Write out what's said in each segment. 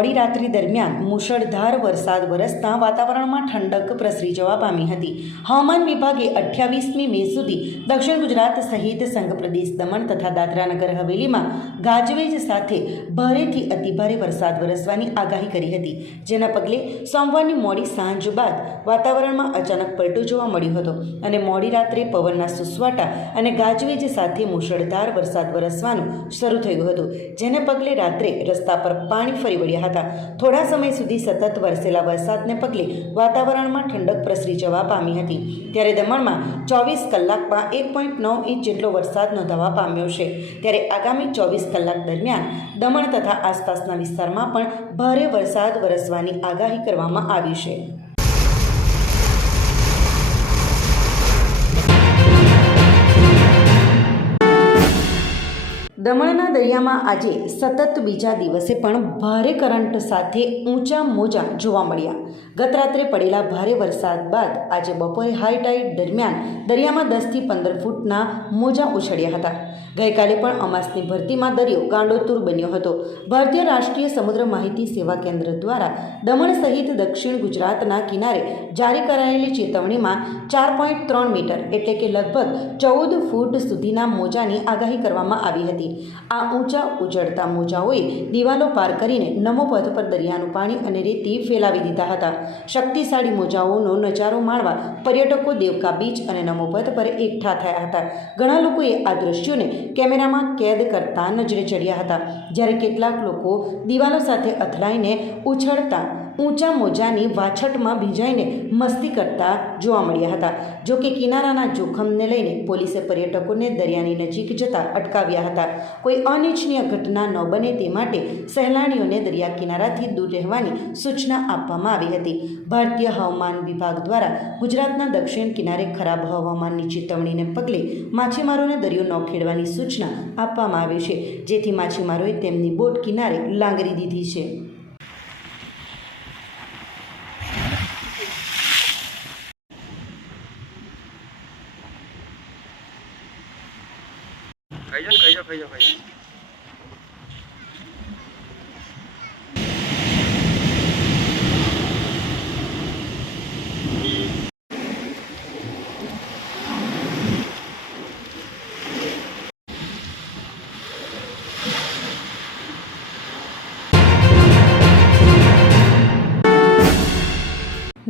મોડી રાત્રિ દરમિયાન મુશળધાર વરસાદ વરસતા વાતાવરણમાં ઠંડક પ્રસરી જવા પામી હતી. હવામાન વિભાગે અઠ્યાવીસમી મે સુધી દક્ષિણ ગુજરાત સહિત સંઘ પ્રદેશ દમણ તથા દાદરાનગર હવેલીમાં ગાજવેજ સાથે ભારેથી અતિભારે વરસાદ વરસવાની આગાહી કરી હતી. જેના પગલે સોમવારની મોડી સાંજ બાદ વાતાવરણમાં અચાનક પલટો જોવા મળ્યો હતો અને મોડી રાત્રે પવનના સુસવાટા અને ગાજવેજ સાથે મુશળધાર વરસાદ વરસવાનું શરૂ થયું હતું. જેને પગલે રાત્રે રસ્તા પર પાણી ફરી વળ્યા હતા. થોડા સમય સુધી સતત વરસેલા વરસાદને પગલે વાતાવરણમાં ઠંડક પ્રસરી જવા પામી હતી. ત્યારે દમણમાં ચોવીસ કલાકમાં એક પોઈન્ટ નવ ઇંચ જેટલો વરસાદ નોંધાવા પામ્યો છે. ત્યારે આગામી ચોવીસ કલાક દરમિયાન દમણ તથા આસપાસના વિસ્તારમાં પણ ભારે વરસાદ વરસવાની આગાહી કરવામાં આવી છે. દમણના દરિયામાં આજે સતત બીજા દિવસે પણ ભારે કરંટ સાથે ઊંચા મોજા જોવા મળ્યા. ગત રાત્રે પડેલા ભારે વરસાદ બાદ આજે બપોરે હાઈ દરમિયાન દરિયામાં દસથી પંદર ફૂટના મોજા ઉછળ્યા હતા. ગઈકાલે પણ અમાસની ભરતીમાં દરિયો ગાંડોતુર બન્યો હતો. ભારતીય રાષ્ટ્રીય સમુદ્ર માહિતી સેવા કેન્દ્ર દ્વારા દમણ સહિત દક્ષિણ ગુજરાતના કિનારે જારી કરાયેલી ચેતવણીમાં ચાર પોઈન્ટ ત્રણ મીટર એટલે કે લગભગ ચૌદ ફૂટ સુધીના મોજાની આગાહી કરવામાં આવી હતી. આ ઊંચા ઉજળતા મોજાઓએ દિવાલો પાર કરીને નમો પથ પર દરિયાનું પાણી અને રેતી ફેલાવી દીધા હતા. શક્તિશાળી મોજાઓનો નજારો માણવા પર્યટકો દેવકા બીચ અને નમોપત પર એકઠા થયા હતા. ઘણા લોકોએ આ દ્રશ્યોને કેમેરામાં કેદ કરતા નજરે ચડ્યા હતા. જ્યારે કેટલાક લોકો દિવાલો સાથે અથડાઈને ઉછળતા ઊંચા મોજાની વાછટમાં ભીંજાઈને મસ્તી કરતા જોવા મળ્યા હતા. જોકે કિનારાના જોખમને લઈને પોલીસે પર્યટકોને દરિયાની નજીક જતા અટકાવ્યા હતા. કોઈ અનિચ્છનીય ઘટના ન બને તે માટે સહેલાણીઓને દરિયા કિનારાથી દૂર રહેવાની સૂચના આપવામાં આવી હતી. ભારતીય હવામાન વિભાગ દ્વારા ગુજરાતના દક્ષિણ કિનારે ખરાબ હવામાનની ચેતવણીને પગલે માછીમારોને દરિયો ન ખેડવાની સૂચના આપવામાં આવી છે. જેથી માછીમારોએ તેમની બોટ કિનારે લાંગરી દીધી છે.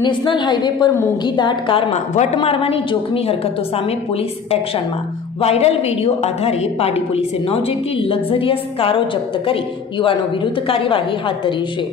નેશનલ હાઈવે પર મોંઘી દાટ કારમાં વટ મારવાની જોખમી હરકતો સામે પોલીસ એક્શનમાં. વાયરલ વીડિયો આધારે પાડી પોલીસે નવ જેટલી લક્ઝરિયસ કારો જપ્ત કરી યુવાનો વિરુદ્ધ કાર્યવાહી હાથ ધરી છે.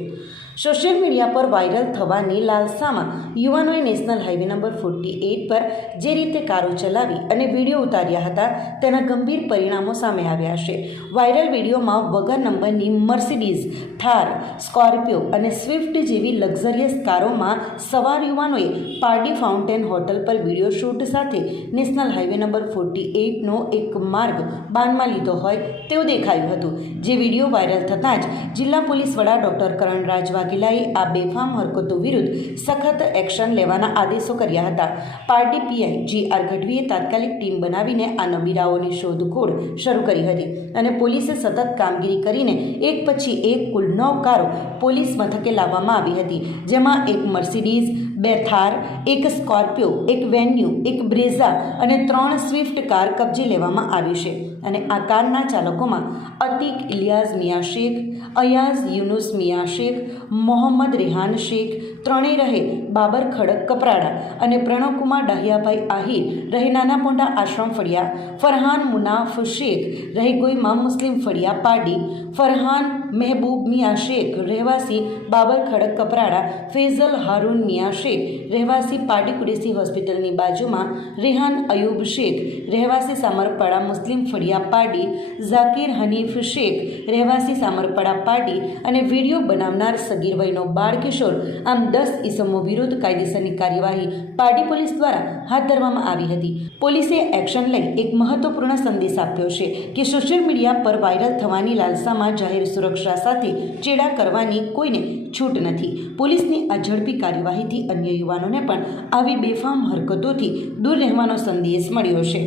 સોશિયલ મીડિયા પર વાયરલ થવાની લાલસામાં યુવાનોએ national highway number forty eight પર જે રીતે કારો ચલાવી અને વીડિયો ઉતાર્યા હતા, તેના ગંભીર પરિણામો સામે આવ્યા છે. વાયરલ વિડીયોમાં વગર નંબરની મર્સિડીઝ, થાર, સ્કોર્પિયો અને સ્વિફ્ટ જેવી લક્ઝરિયસ કારોમાં સવાર યુવાનોએ પાર્ટી ફાઉન્ટેન હોટલ પર વીડિયો શૂટ સાથે નેશનલ હાઈવે નંબર ફોર્ટી એઇટનો એક માર્ગ બાનમાં લીધો હોય તેવું દેખાયું હતું. જે વીડિયો વાયરલ થતાં જ જિલ્લા પોલીસ વડા ડોક્ટર કરણરાજ વાઘેલાએ આ બેફામ હરકતો વિરુદ્ધ સખત એક્શન લેવાના આદેશો કર્યા હતા. પાર્ટી પીઆઈ જી આર ગઢવીએ તાત્કાલિક ટીમ બનાવીને આ નબીરાઓની શોધખોળ શરૂ કરી હતી અને પોલીસે સતત કામગીરી કરીને એક પછી એક કુલ નવ કારો પોલીસ મથકે લાવવામાં આવી હતી, જેમાં એક મર્સિડીઝ બે થાર એક સ્કોર્પિયો, એક વેન્યુ, એક બ્રેઝા અને ત્રણ સ્વિફ્ટ કાર કબજે લેવામાં આવી છે. અને આ કારના ચાલકોમાં અતિક ઇલિયાઝ મિયા શેખ, અયાઝ યુનુસ મિયા શેખ, મોહમ્મદ રેહાન શેખ, ત્રણેય રહે બાબર ખડક કપરાડા અને પ્રણવકુમાર ડાહિયાભાઈ આહિર રહે નાના પોંડા આશ્રમ ફળિયા, ફરહાન મુનાફ શેખ રહે ગોઈમાં મુસ્લિમ ફળિયા પાડી ફરહાન મહેબૂબ મિયા શેખ રહેવાસી બાબર ખડક કપરાડા, ફેઝલ હારૂન મિયા શેખ રહેવાસી પાટીકુરેસી હોસ્પિટલની બાજુમાં રેહાન અયુબ શેખ, રહેવાસી સામરપાડા મુસ્લિમ ફળિયા પાડી, ઝાકીર હનીફ શેખ, રહેવાસી સામરપાડા પાડી અને વીડિયો બનાવનાર સગીર વયનો બાળકિશોર આમ દસ ઈસમો વિરુદ્ધ કાયદેસરની કાર્યવાહી પાડી પોલીસ દ્વારા હાથ ધરવામાં આવી હતી. પોલીસે એક્શન લઈ એક મહત્વપૂર્ણ સંદેશ આપ્યો છે કે સોશિયલ મીડિયા પર વાયરલ થવાની લાલસામાં જાહેર સુરક્ષા સાથે ચેડા કરવાની કોઈને છૂટ નથી. પોલીસની આ ઝડપી કાર્યવાહીથી અન્ય યુવાનોને પણ આવી બેફામ હરકતોથી દૂર રહેવાનો સંદેશ મળ્યો છે.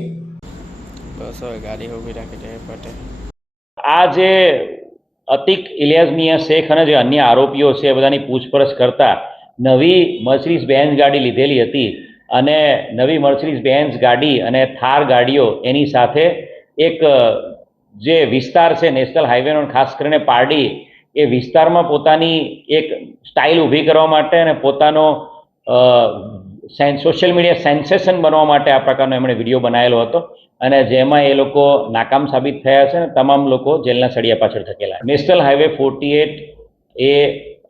બસ હવે ગાડી ઊભી રાખી દે પટે. આ જે અતિક ઇલિયાઝમિયા શેખ અને જે અન્ય આરોપીઓ છે એ બધાની પૂછપરછ કરતા નવી મર્સિડીઝ બેન્ઝ ગાડી લીધેલી હતી અને નવી મર્સિડીઝ બેન્ઝ ગાડી અને થાર ગાડીઓ એની સાથે એક જે વિસ્તાર છે નેશનલ હાઈવેનો ખાસ કરીને પારડી એ વિસ્તારમાં પોતાની એક સ્ટાઇલ ઊભી કરવા માટે અને પોતાનો સોશિયલ મીડિયા સેન્સેશન બનવા માટે આ પ્રકારનો એમણે વીડિયો બનાવેલો હતો. અને જેમાં એ લોકો નાકામ સાબિત થયા છે અને તમામ લોકો જેલના સળિયા પાછળ થકેલા નેશનલ હાઈવે ફોર્ટી એટ એ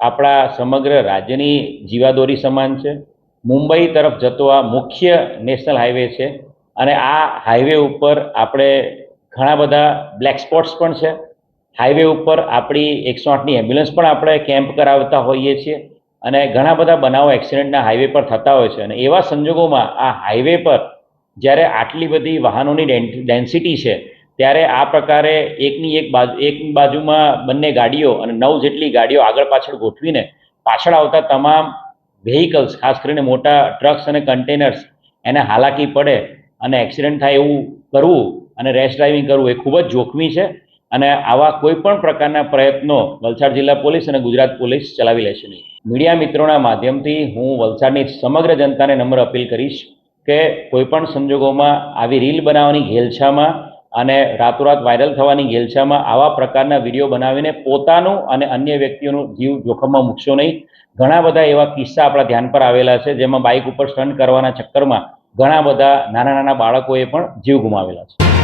આપણા સમગ્ર રાજ્યની જીવાદોરી સમાન છે. મુંબઈ તરફ જતો આ મુખ્ય નેશનલ હાઈવે છે. અને આ હાઈવે ઉપર આપણે ઘણા બધા બ્લેક સ્પોટ્સ પણ છે. હાઈવે ઉપર આપણી એકસો આઠની એમ્બ્યુલન્સ પણ આપણે કેમ્પ કરાવતા હોઈએ છીએ અને ઘણા બધા બનાવો એક્સિડન્ટના હાઈવે પર થતા હોય છે અને એવા સંજોગોમાં આ હાઈવે પર જ્યારે આટલી બધી વાહનોની ડેન્સિટી છે, ત્યારે આ પ્રકારે એકની એક બાજુ, એક બાજુમાં બંને ગાડીઓ અને નવ જેટલી ગાડીઓ આગળ પાછળ ગોઠવીને પાછળ આવતા તમામ વ્હીકલ્સ ખાસ કરીને મોટા ટ્રક્સ અને કન્ટેનર્સ એને હાલાકી પડે અને એક્સિડન્ટ થાય એવું કરવું અને રેશ ડ્રાઇવિંગ કરવું એ ખૂબ જ જોખમી છે. અને આવા કોઈ પણ પ્રકારના પ્રયત્નો વલસાડ જિલ્લા પોલીસ અને ગુજરાત પોલીસ ચલાવી લેશે નહીં. મીડિયા મિત્રોના માધ્યમથી હું વલસાડની સમગ્ર જનતાને નમ્ર અપીલ કરીશ કે કોઈપણ સંજોગોમાં આવી રીલ બનાવવાની ઘેલછામાં અને રાતોરાત વાયરલ થવાની ઘેલછામાં આવા પ્રકારના વીડિયો બનાવીને પોતાનું અને અન્ય વ્યક્તિઓનું જીવ જોખમમાં મૂકશો નહીં. ઘણા બધા એવા કિસ્સા આપણા ધ્યાન પર આવેલા છે, જેમાં બાઇક ઉપર સ્ટન્ટ કરવાના ચક્કરમાં ઘણા બધા નાના નાના બાળકોએ પણ જીવ ગુમાવેલા છે.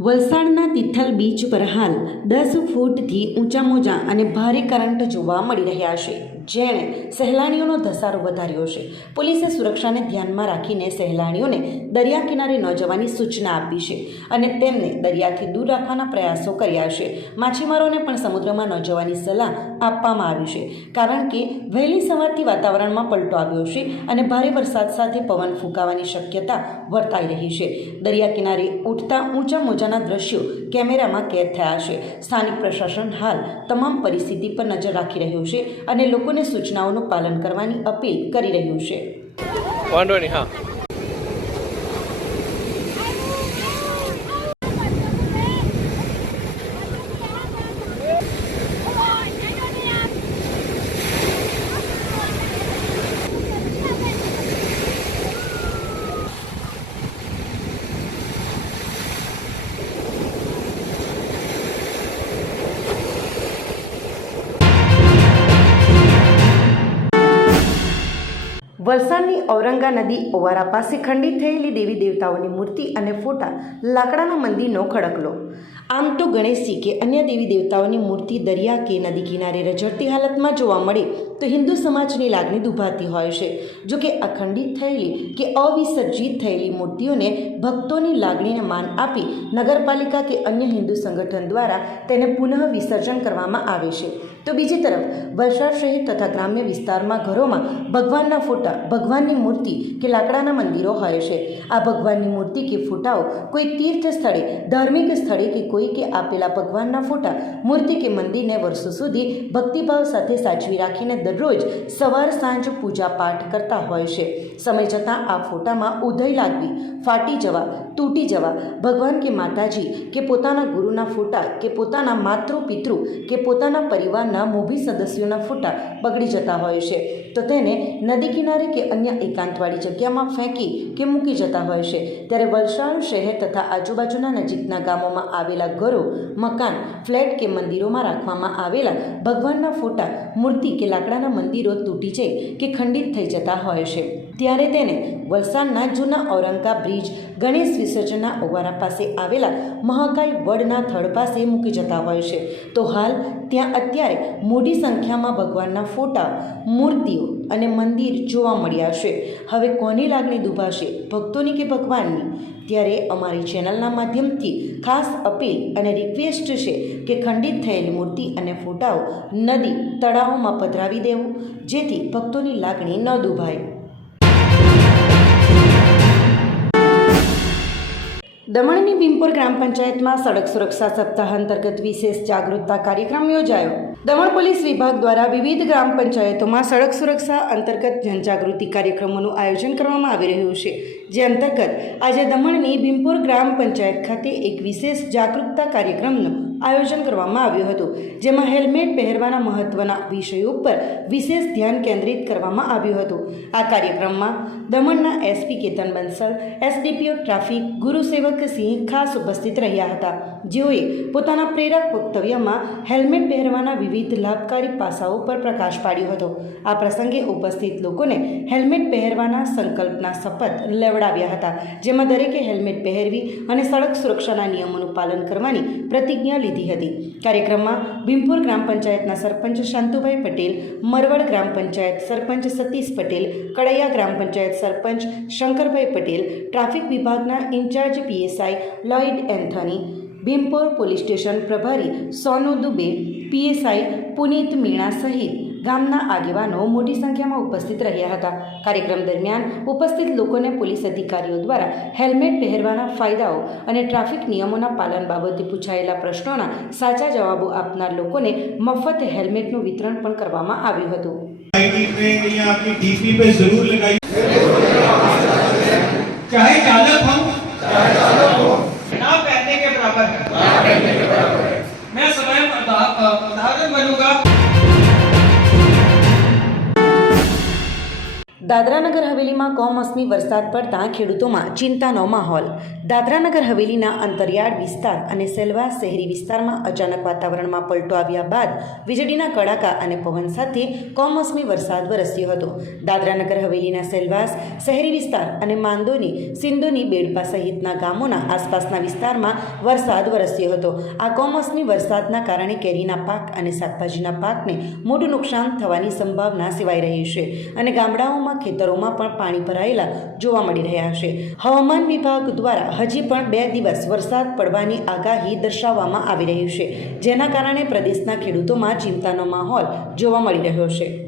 વલસાડના તિથલ બીચ પર હાલ દસ ફૂટથી ઊંચા મોજા અને ભારે કરંટ જોવા મળી રહ્યા છે. જેણે સહેલાણીઓનો ધસારો વધાર્યો છે. પોલીસે સુરક્ષાને ધ્યાનમાં રાખીને સહેલાણીઓને દરિયા કિનારે ન જવાની સૂચના આપી છે અને તેમને દરિયાથી દૂર રાખવાના પ્રયાસો કર્યા છે. માછીમારોને પણ સમુદ્રમાં ન જવાની સલાહ આપવામાં આવી છે. કારણ કે વહેલી સવારથી વાતાવરણમાં પલટો આવ્યો છે અને ભારે વરસાદ સાથે પવન ફૂંકાવાની શક્યતા વર્તાઈ રહી છે. દરિયા કિનારે ઉઠતા ઊંચા મોજાના દ્રશ્યો કેમેરામાં કેદ થયા છે. સ્થાનિક પ્રશાસન હાલ તમામ પરિસ્થિતિ પર નજર રાખી રહ્યું છે અને લોકોને સૂચનાઓનું પાલન કરવાની અપીલ કરી રહ્યું છે. વાંધો નહીં હા. વલસાડની ઔરંગા નદી ઓવારા પાસે ખંડિત થયેલી દેવી દેવતાઓની મૂર્તિ અને ફોટા લાકડાના મંદિરનો ખડકલો. આમ તો ગણેશજી કે અન્ય દેવી દેવતાઓની મૂર્તિ દરિયા કે નદી કિનારે રજડતી હાલતમાં જોવા મળે તો હિન્દુ સમાજની લાગણી દુભાતી હોય છે. જો કે અખંડિત થયેલી કે અવિસર્જિત થયેલી મૂર્તિઓને ભક્તોની લાગણીને માન આપી નગરપાલિકા કે અન્ય હિન્દુ સંગઠન દ્વારા તેને પુનઃ વિસર્જન કરવામાં આવે છે. તો બીજી તરફ, વલસાડ શહેર તથા ગ્રામ્ય વિસ્તારમાં ઘરોમાં ભગવાનના ફોટા, ભગવાનની મૂર્તિ કે લાકડાના મંદિરો હોય છે. આ ભગવાનની મૂર્તિ કે ફોટાઓ કોઈ તીર્થ સ્થળે, ધાર્મિક સ્થળે કે કોઈ કે આપેલા ભગવાનના ફોટા, મૂર્તિ કે મંદિરને વર્ષો સુધી ભક્તિભાવ સાથે સાચવી રાખીને દરરોજ સવાર સાંજ પૂજા પાઠ કરતા હોય છે. સમય જતાં આ ફોટામાં ઉદય લાગવી, ફાટી જવા, તૂટી જવા, ભગવાન કે માતાજી, કે પોતાના ગુરુના ફોટા, કે પોતાના માતૃ પિતૃ કે પોતાના પરિવારના મોભી સદસ્યોના ફોટા બગડી જતા હોય છે. તો તેને નદી કિનારે કે અન્ય એકાંતવાળી જગ્યામાં ફેંકી કે મૂકી જતા હોય છે. ત્યારે વલસાડ શહેર તથા આજુબાજુના નજીકના ગામોમાં આવેલા ઘરો, મકાન, ફ્લેટ કે મંદિરોમાં રાખવામાં આવેલા ભગવાનના ફોટા, મૂર્તિ કે લાકડાના મંદિરો તૂટી જાય કે ખંડિત થઈ જતા હોય છે. ત્યારે તેને વલસાડના જૂના ઔરંગા બ્રિજ, ગણેશ વિસર્જનના ઓવારા પાસે આવેલા મહાકાય વડના થડ પાસે મૂકી જતા હોય છે. તો હાલ ત્યાં અત્યારે મોટી સંખ્યામાં ભગવાનના ફોટા, મૂર્તિઓ અને મંદિર જોવા મળ્યા છે. હવે કોની લાગણી દુભાશે? ભક્તોની કે ભગવાનની? ત્યારે અમારી ચેનલના માધ્યમથી ખાસ અપીલ અને રિક્વેસ્ટ છે કે ખંડિત થયેલી મૂર્તિ અને ફોટાઓ નદી તળાવોમાં પધરાવી દેવું, જેથી ભક્તોની લાગણી ન દુભાય. દમણની ભીમપુર ગ્રામ પંચાયતમાં સડક સુરક્ષા સપ્તાહ અંતર્ગત વિશેષ જાગૃતતા કાર્યક્રમ યોજાયો. દમણ પોલીસ વિભાગ દ્વારા વિવિધ ગ્રામ પંચાયતોમાં સડક સુરક્ષા અંતર્ગત જનજાગૃતિ કાર્યક્રમોનું આયોજન કરવામાં આવી રહ્યું છે. જે અંતર્ગત આજે દમણની ભીમપુર ગ્રામ પંચાયત ખાતે એક વિશેષ જાગૃતતા કાર્યક્રમનું આયોજન કરવામાં આવ્યું હતું, જેમાં હેલ્મેટ પહેરવાના મહત્વના વિષયો ઉપર વિશેષ ધ્યાન કેન્દ્રિત કરવામાં આવ્યું હતું. આ કાર્યક્રમમાં દમણના SP Ketan Bansal, SDPO traffic Gurusevak Singh ખાસ ઉપસ્થિત રહ્યા હતા. જેઓએ પોતાના પ્રેરક વક્તવ્યમાં હેલ્મેટ પહેરવાના વિવિધ લાભકારી પાસાઓ પર પ્રકાશ પાડ્યો હતો. આ પ્રસંગે ઉપસ્થિત લોકોને હેલ્મેટ પહેરવાના સંકલ્પના શપથ લેવડાવ્યા હતા, જેમાં દરેકે હેલ્મેટ પહેરવી અને સડક સુરક્ષાના નિયમોનું પાલન કરવાની પ્રતિજ્ઞા લીધી હતી. કાર્યક્રમમાં ભીમપુર ગ્રામ પંચાયતના સરપંચ શાંતુભાઈ પટેલ, મરવડ ગ્રામ પંચાયત સરપંચ સતીશ પટેલ કડૈયા ગ્રામ પંચાયત સરપંચ શંકરભાઈ પટેલ, ટ્રાફિક વિભાગના in charge PSI Lloyd Anthony, Bhimpur police station પ્રભારી સોનુ દુબે પીએસઆઈ પુનિત મીણા સહિત ગામના આગેવાનો મોટી સંખ્યામાં ઉપસ્થિત રહ્યા હતા. કાર્યક્રમ દરમિયાન ઉપસ્થિત લોકોને પોલીસ અધિકારીઓ દ્વારા હેલ્મેટ પહેરવાના ફાયદાઓ અને ટ્રાફિક નિયમોના પાલન બાબતે પૂછાયેલા પ્રશ્નોના સાચા જવાબો આપનાર લોકોને મફત હેલ્મેટનું વિતરણ પણ કરવામાં આવ્યું હતું. ચાલક હમ દાદરાનગર હવેલીમાં કમોસમી વરસાદ પડતા ખેડૂતોમાં ચિંતાનો માહોલ. દાદરાનગર હવેલીના અંતરિયાળ વિસ્તાર અને સેલવાસ શહેરી વિસ્તારમાં અચાનક વાતાવરણમાં પલટો આવ્યા બાદ વીજળીના કડાકા અને પવન સાથે કમોસમી વરસાદ વરસ્યો હતો. દાદરાનગર હવેલીના સેલવાસ શહેરી વિસ્તાર અને માંદોની સિંધુની બેડપા સહિતના ગામોના આસપાસના વિસ્તારમાં વરસાદ વરસ્યો હતો. આ કમોસમી વરસાદના કારણે કેરીના પાક અને શાકભાજીના પાકને મોટું નુકસાન થવાની સંભાવના સેવાઈ રહી છે અને ગામડાઓમાં ખેતરોમાં પણ પાણી ભરાયેલા જોવા મળી રહ્યા છે. હવામાન વિભાગ દ્વારા હજી પણ બે દિવસ વરસાદ પડવાની આગાહી દર્શાવવામાં આવી રહી છે, જેના કારણે પ્રદેશના ખેડૂતોમાં ચિંતાનો માહોલ જોવા મળી રહ્યો છે.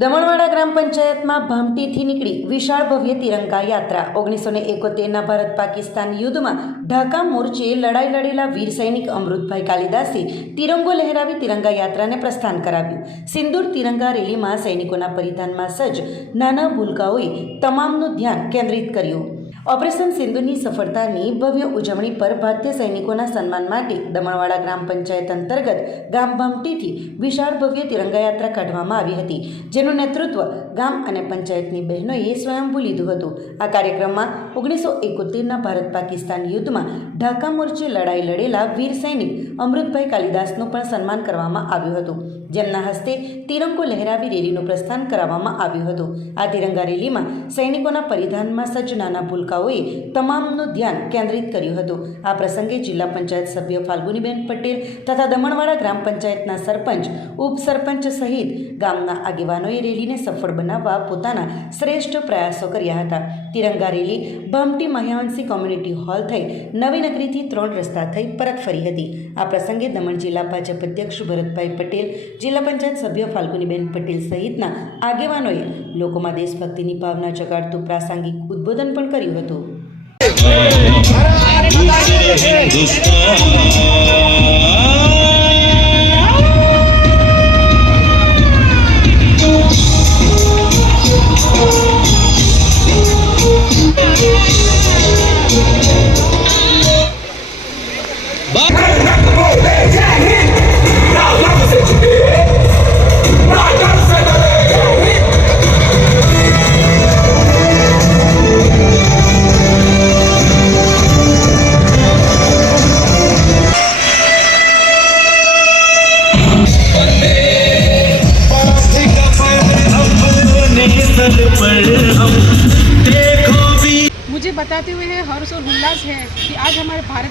દમણવાડા ગ્રામ પંચાયતમાં ભામટીથી નીકળી વિશાળ ભવ્ય તિરંગા યાત્રા. ઓગણીસો ને એકોતેરના ભારત પાકિસ્તાન યુદ્ધમાં ઢાકા મોરચે લડાઈ લડેલા વીર સૈનિક અમૃતભાઈ કાલિદાસે તિરંગો લહેરાવી તિરંગા યાત્રાને પ્રસ્થાન કરાવ્યું. સિંદૂર તિરંગા રેલીમાં સૈનિકોના પરિધાનમાં સજ્જ નાના ભૂલકાઓએ તમામનું ધ્યાન કેન્દ્રિત કર્યું. ઓપરેશન સિંધુની સફળતાની ભવ્ય ઉજવણી પર ભારતીય સૈનિકોના સન્માન માટે દમણવાડા ગ્રામ પંચાયત અંતર્ગત ગામ ભમટીથી વિશાળ ભવ્ય તિરંગા યાત્રા કાઢવામાં આવી હતી, જેનું નેતૃત્વ ગામ અને પંચાયતની બહેનોએ સ્વયંભૂ લીધું હતું. આ કાર્યક્રમમાં ઓગણીસો એકોતેરના ભારત પાકિસ્તાન યુદ્ધમાં ઢાકા મોરચે લડાઈ લડેલા વીર સૈનિક અમૃતભાઈ કાલિદાસનું પણ સન્માન કરવામાં આવ્યું હતું. જેમના હસ્તે તિરંગો લહેરાવી રેલીનું પ્રસ્થાન કરાવવામાં આવ્યું હતું. આ તિરંગા રેલીમાં સૈનિકોના પરિધાનમાં સજ્જ નાના ભૂલકાઓએ તમામનું ધ્યાન કેન્દ્રિત કર્યું હતું. આ પ્રસંગે જિલ્લા પંચાયત સભ્ય ફાલ્ગુનીબેન પટેલ તથા દમણવાડા ગ્રામ પંચાયતના સરપંચ, ઉપસરપંચ સહિત ગામના આગેવાનોએ રેલીને સફળ બનાવવા પોતાના શ્રેષ્ઠ પ્રયાસો કર્યા હતા. Tiranga rally Bhamti Mahyavanshi community hall થઈ નવી નગરીથી ત્રણ રસ્તા થઈ પરત ફરી હતી. આ પ્રસંગે દમણ જિલ્લા ભાજપ અધ્યક્ષ ભરતભાઈ પટેલ જિલ્લા પંચાયત સભ્ય ફાલ્ગુનીબેન પટેલ સહિતના આગેવાનોએ લોકોમાં દેશભક્તિની ભાવના જગાડતું પ્રાસંગિક ઉદ્બોધન પણ કર્યું હતું.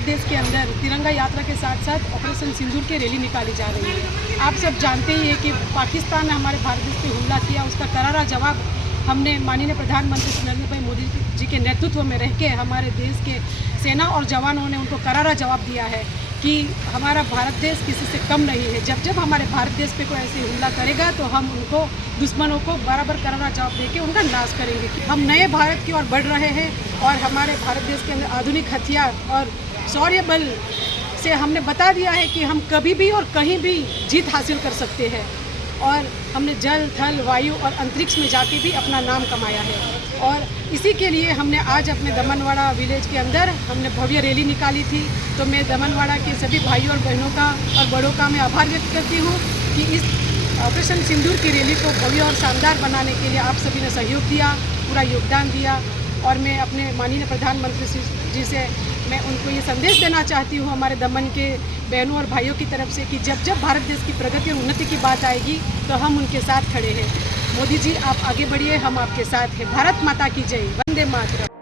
देश के अंदर तिरंगा यात्रा के साथ साथ ऑपरेशन सिंदूर की रैली निकाली जा रही है। आप सब जानते ही हैं कि पाकिस्तान ने हमारे भारत देश पर हमला किया, उसका करारा जवाब हमने माननीय प्रधानमंत्री श्री नरेंद्र भाई मोदी जी के नेतृत्व में रह के हमारे देश के सेना और जवानों ने उनको करारा जवाब दिया है कि हमारा भारत देश किसी से कम नहीं है। जब जब हमारे भारत देश पे कोई ऐसे हमला करेगा तो हम उनको, दुश्मनों को बराबर करारा जवाब देके उनका नाश करेंगे। हम नए भारत की ओर बढ़ रहे हैं और हमारे भारत देश के अंदर आधुनिक हथियार और शौर्य बल से हमने बता दिया है कि हम कभी भी और कहीं भी जीत हासिल कर सकते हैं। और हमने जल, थल, वायु और अंतरिक्ष में जाके भी अपना नाम कमाया है। और इसी के लिए हमने आज अपने दमनवाड़ा विलेज के अंदर हमने भव्य रैली निकाली थी। तो मैं दमनवाड़ा के सभी भाइयों और बहनों का और बड़ों का मैं आभार व्यक्त करती हूँ कि इस ऑपरेशन सिंदूर की रैली को भव्य और शानदार बनाने के लिए आप सभी ने सहयोग दिया, पूरा योगदान दिया। और मैं अपने माननीय प्रधानमंत्री जी से मैं उनको ये संदेश देना चाहती हूँ हमारे दमन के बहनों और भाइयों की तरफ़ से कि जब जब भारत देश की प्रगति और उन्नति की बात आएगी तो हम उनके साथ खड़े हैं। मोदी जी, आप आगे बढ़िए, हम आपके साथ हैं। भारत माता की जय। वंदे मातरम।